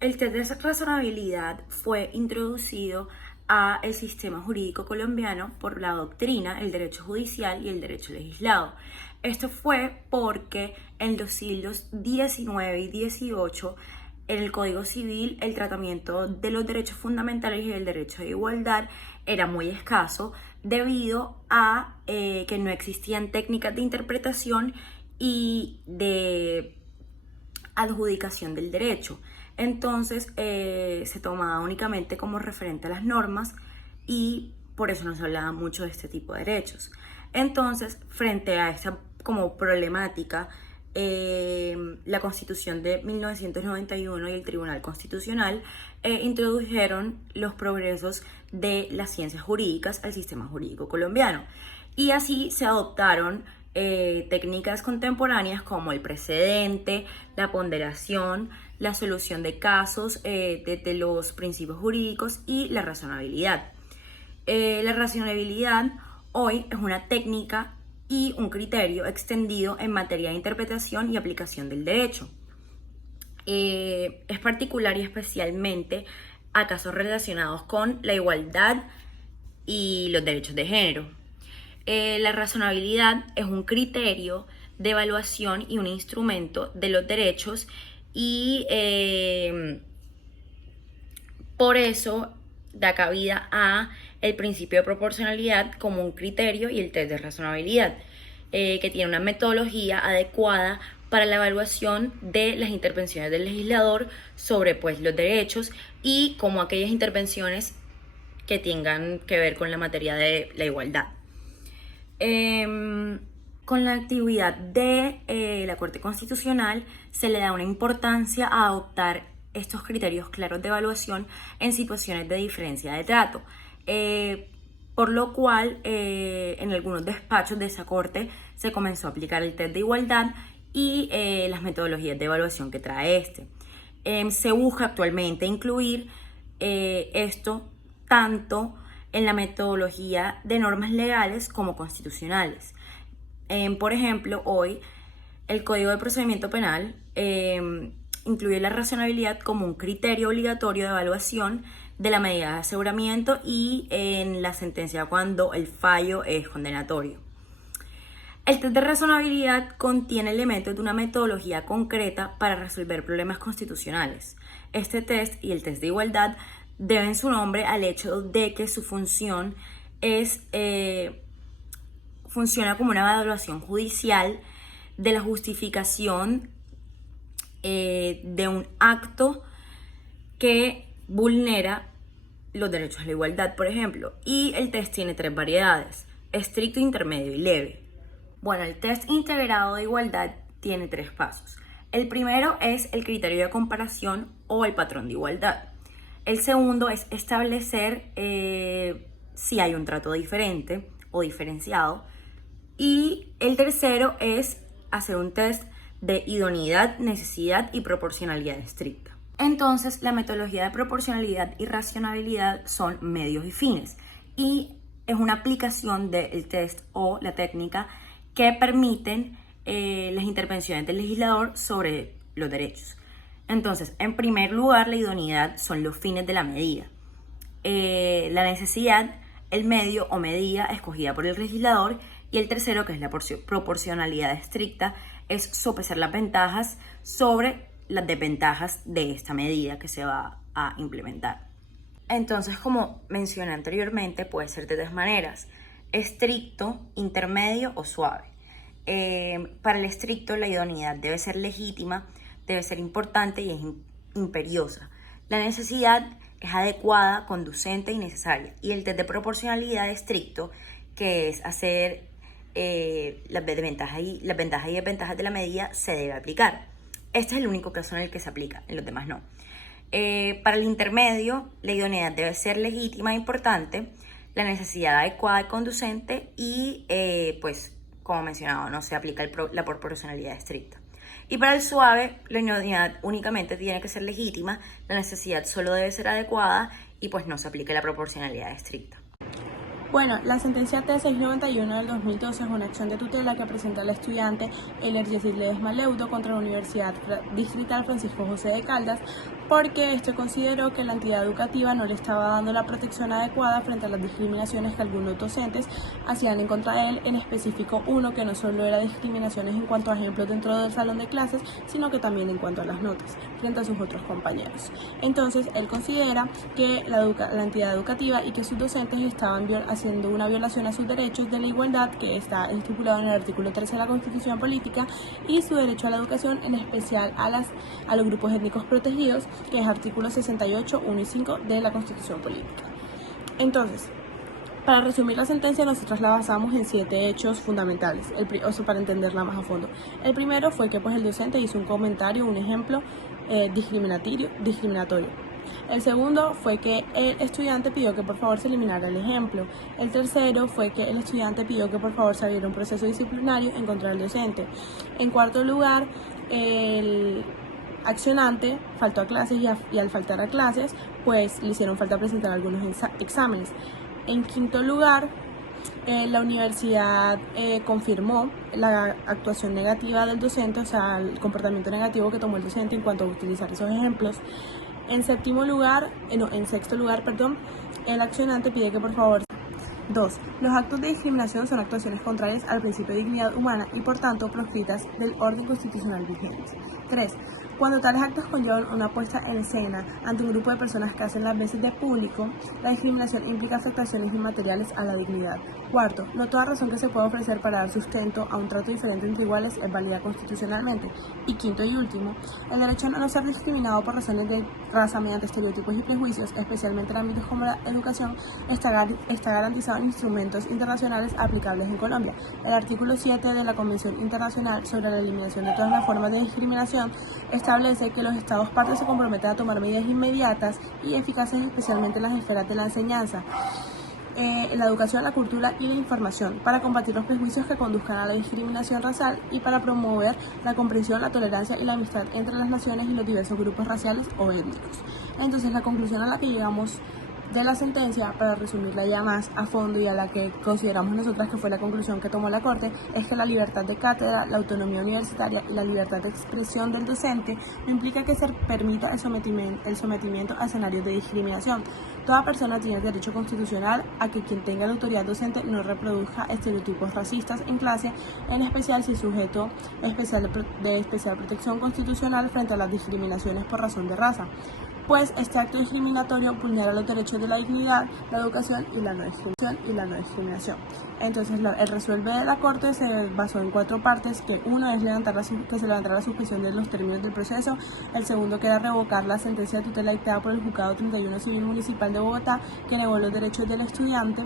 El test de razonabilidad fue introducido a el sistema jurídico colombiano por la doctrina, el derecho judicial y el derecho legislado. Esto fue porque en los siglos XIX y XVIII, en el Código Civil, el tratamiento de los derechos fundamentales y el derecho de igualdad era muy escaso debido a que no existían técnicas de interpretación y de adjudicación del derecho. Entonces se tomaba únicamente como referente a las normas y por eso no se hablaba mucho de este tipo de derechos. Entonces, frente a esta como problemática, la Constitución de 1991 y el Tribunal Constitucional introdujeron los progresos de las ciencias jurídicas al sistema jurídico colombiano. Y así se adoptaron técnicas contemporáneas como el precedente, la ponderación, la solución de casos desde los principios jurídicos y la razonabilidad. La razonabilidad hoy es una técnica y un criterio extendido en materia de interpretación y aplicación del derecho. Es particular y especialmente a casos relacionados con la igualdad y los derechos de género. La razonabilidad es un criterio de evaluación y un instrumento de los derechos y por eso da cabida a el principio de proporcionalidad como un criterio y el test de razonabilidad, que tiene una metodología adecuada para la evaluación de las intervenciones del legislador sobre pues, los derechos y como aquellas intervenciones que tengan que ver con la materia de la igualdad. Con la actividad de la Corte Constitucional se le da una importancia a adoptar estos criterios claros de evaluación en situaciones de diferencia de trato, por lo cual en algunos despachos de esa Corte se comenzó a aplicar el test de igualdad y las metodologías de evaluación que trae este. Se busca actualmente incluir esto tanto en la metodología de normas legales como constitucionales. Por ejemplo, hoy el Código de Procedimiento Penal incluye la razonabilidad como un criterio obligatorio de evaluación de la medida de aseguramiento y en la sentencia cuando el fallo es condenatorio. El test de razonabilidad contiene elementos de una metodología concreta para resolver problemas constitucionales. Este test y el test de igualdad deben su nombre al hecho de que su función funciona como una evaluación judicial de la justificación de un acto que vulnera los derechos a la igualdad, por ejemplo. Y el test tiene 3 variedades: estricto, intermedio y leve. Bueno, el test integrado de igualdad tiene 3 pasos. El primero es el criterio de comparación o el patrón de igualdad. El segundo es establecer si hay un trato diferente o diferenciado. Y el tercero es hacer un test de idoneidad, necesidad y proporcionalidad estricta. Entonces, la metodología de proporcionalidad y racionalidad son medios y fines. Y es una aplicación del test o la técnica que permiten las intervenciones del legislador sobre los derechos. Entonces, en primer lugar, la idoneidad son los fines de la medida. La necesidad, el medio o medida escogida por el legislador. Y el tercero, que es la proporcionalidad estricta, es sopesar las ventajas sobre las desventajas de esta medida que se va a implementar. Entonces, como mencioné anteriormente, puede ser de 3 maneras: estricto, intermedio o suave. Para el estricto, la idoneidad debe ser legítima, debe ser importante y es imperiosa. La necesidad es adecuada, conducente y necesaria. Y el test de proporcionalidad estricto, que es hacer las ventajas y desventajas de la medida, se debe aplicar. Este es el único caso en el que se aplica, en los demás no. Para el intermedio, la idoneidad debe ser legítima e importante, la necesidad adecuada y conducente y, pues, como mencionaba, no se aplica la proporcionalidad estricta. Y para el suave, la idoneidad únicamente tiene que ser legítima, la necesidad solo debe ser adecuada y pues no se aplica la proporcionalidad estricta. Bueno, la sentencia T691 del 2012 es una acción de tutela que presenta el estudiante Eiler Yesid Ledesma Leudo contra la Universidad Distrital Francisco José de Caldas porque consideró que la entidad educativa no le estaba dando la protección adecuada frente a las discriminaciones que algunos docentes hacían en contra de él, en específico uno que no solo era discriminaciones en cuanto a ejemplos dentro del salón de clases, sino que también en cuanto a las notas frente a sus otros compañeros. Entonces, él considera que la entidad educativa y que sus docentes estaban haciendo una violación a sus derechos de la igualdad, que está estipulado en el artículo 13 de la Constitución Política, y su derecho a la educación, en especial a los grupos étnicos protegidos, que es artículo 68, 1 y 5 de la Constitución Política. Entonces, para resumir la sentencia, nosotros la basamos en 7 hechos fundamentales, para entenderla más a fondo. El primero fue que el docente hizo un comentario, un ejemplo discriminatorio. El segundo fue que el estudiante pidió que por favor se eliminara el ejemplo. El tercero fue que el estudiante pidió que por favor se abriera un proceso disciplinario en contra del docente. En cuarto lugar, el accionante faltó a clases y al faltar a clases, pues le hicieron falta presentar algunos exámenes. En quinto lugar, la universidad confirmó la actuación negativa del docente, o sea, el comportamiento negativo que tomó el docente en cuanto a utilizar esos ejemplos. En sexto lugar, el accionante pide que por favor. 2. Los actos de discriminación son actuaciones contrarias al principio de dignidad humana y por tanto proscritas del orden constitucional vigente. 3. Cuando tales actos conllevan una puesta en escena ante un grupo de personas que hacen las veces de público, la discriminación implica afectaciones inmateriales a la dignidad. 4. No toda razón que se pueda ofrecer para dar sustento a un trato diferente entre iguales es válida constitucionalmente. Y quinto y último, el derecho a no ser discriminado por razones de raza mediante estereotipos y prejuicios, especialmente en ámbitos como la educación, está garantizado en instrumentos internacionales aplicables en Colombia. El artículo 7 de la Convención Internacional sobre la Eliminación de todas las formas de discriminación establece que los Estados partes se comprometen a tomar medidas inmediatas y eficaces, especialmente en las esferas de la enseñanza, la educación, la cultura y la información, para combatir los prejuicios que conduzcan a la discriminación racial y para promover la comprensión, la tolerancia y la amistad entre las naciones y los diversos grupos raciales o étnicos. Entonces, la conclusión a la que llegamos de la sentencia, para resumirla ya más a fondo y a la que consideramos nosotras que fue la conclusión que tomó la Corte, es que la libertad de cátedra, la autonomía universitaria y la libertad de expresión del docente no implica que se permita el sometimiento a escenarios de discriminación. Toda persona tiene el derecho constitucional a que quien tenga la autoridad docente no reproduzca estereotipos racistas en clase, en especial si es sujeto de especial protección constitucional frente a las discriminaciones por razón de raza, pues este acto discriminatorio vulnera los derechos de la dignidad, la educación y la no discriminación. Entonces, el resuelve de la Corte se basó en 4 partes, que uno es que se levantara la suspensión de los términos del proceso, el segundo que era revocar la sentencia de tutela dictada por el Juzgado 31 Civil Municipal de Bogotá, que negó los derechos del estudiante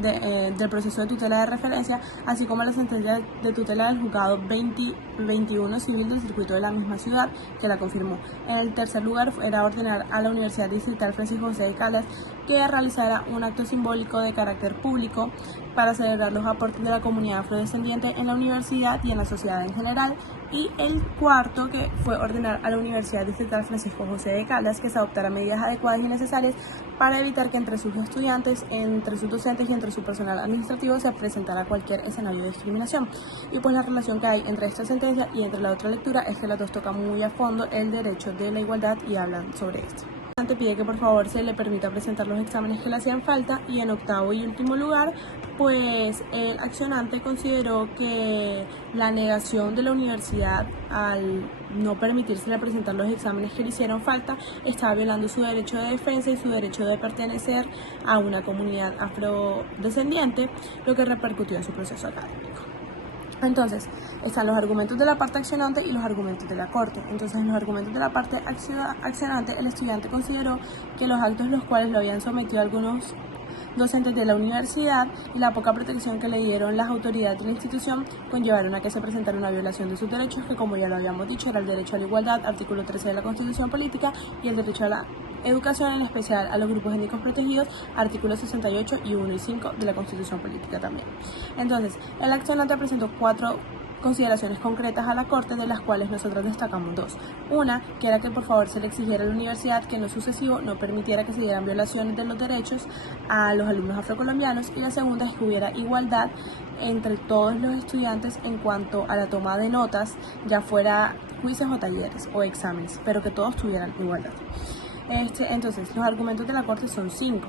del proceso de tutela de referencia, así como la sentencia de tutela del Juzgado 21 Civil del Circuito de la misma ciudad, que la confirmó. En el tercer lugar era ordenar a la Universidad Distrital Francisco José de Caldas que realizara un acto simbólico de carácter público para celebrar los aportes de la comunidad afrodescendiente en la universidad y en la sociedad en general. Y el cuarto, que fue ordenar a la Universidad Distrital Francisco José de Caldas que se adoptara medidas adecuadas y necesarias para evitar que entre sus estudiantes, entre sus docentes y entre su personal administrativo se presentara cualquier escenario de discriminación. Y pues la relación que hay entre esta sentencia y entre la otra lectura es que las dos tocan muy a fondo el derecho de la igualdad y hablan sobre esto. Pide que por favor se le permita presentar los exámenes que le hacían falta, y en octavo y último lugar, pues el accionante consideró que la negación de la universidad al no permitírsele presentar los exámenes que le hicieron falta estaba violando su derecho de defensa y su derecho de pertenecer a una comunidad afrodescendiente, lo que repercutió en su proceso académico. Entonces, están los argumentos de la parte accionante y los argumentos de la Corte. Entonces, en los argumentos de la parte accionante, el estudiante consideró que los actos los cuales lo habían sometido algunos docentes de la universidad y la poca protección que le dieron las autoridades de la institución conllevaron a que se presentara una violación de sus derechos, que como ya lo habíamos dicho era el derecho a la igualdad, artículo 13 de la Constitución Política, y el derecho a la educación, en especial a los grupos étnicos protegidos, artículos 68 y 1 y 5 de la Constitución Política también. Entonces, el accionante presentó 4 consideraciones concretas a la Corte, de las cuales nosotros destacamos dos. Una, que era que por favor se le exigiera a la universidad que en lo sucesivo no permitiera que se dieran violaciones de los derechos a los alumnos afrocolombianos, y la segunda es que hubiera igualdad entre todos los estudiantes en cuanto a la toma de notas, ya fuera juicios o talleres o exámenes, pero que todos tuvieran igualdad. Entonces, los argumentos de la Corte son 5.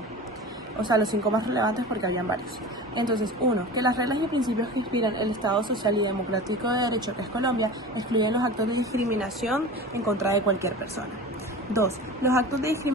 O sea, los 5 más relevantes porque habían varios. Entonces, 1. Que las reglas y principios que inspiran el Estado social y democrático de derecho que es Colombia excluyen los actos de discriminación en contra de cualquier persona. 2. Los actos de discriminación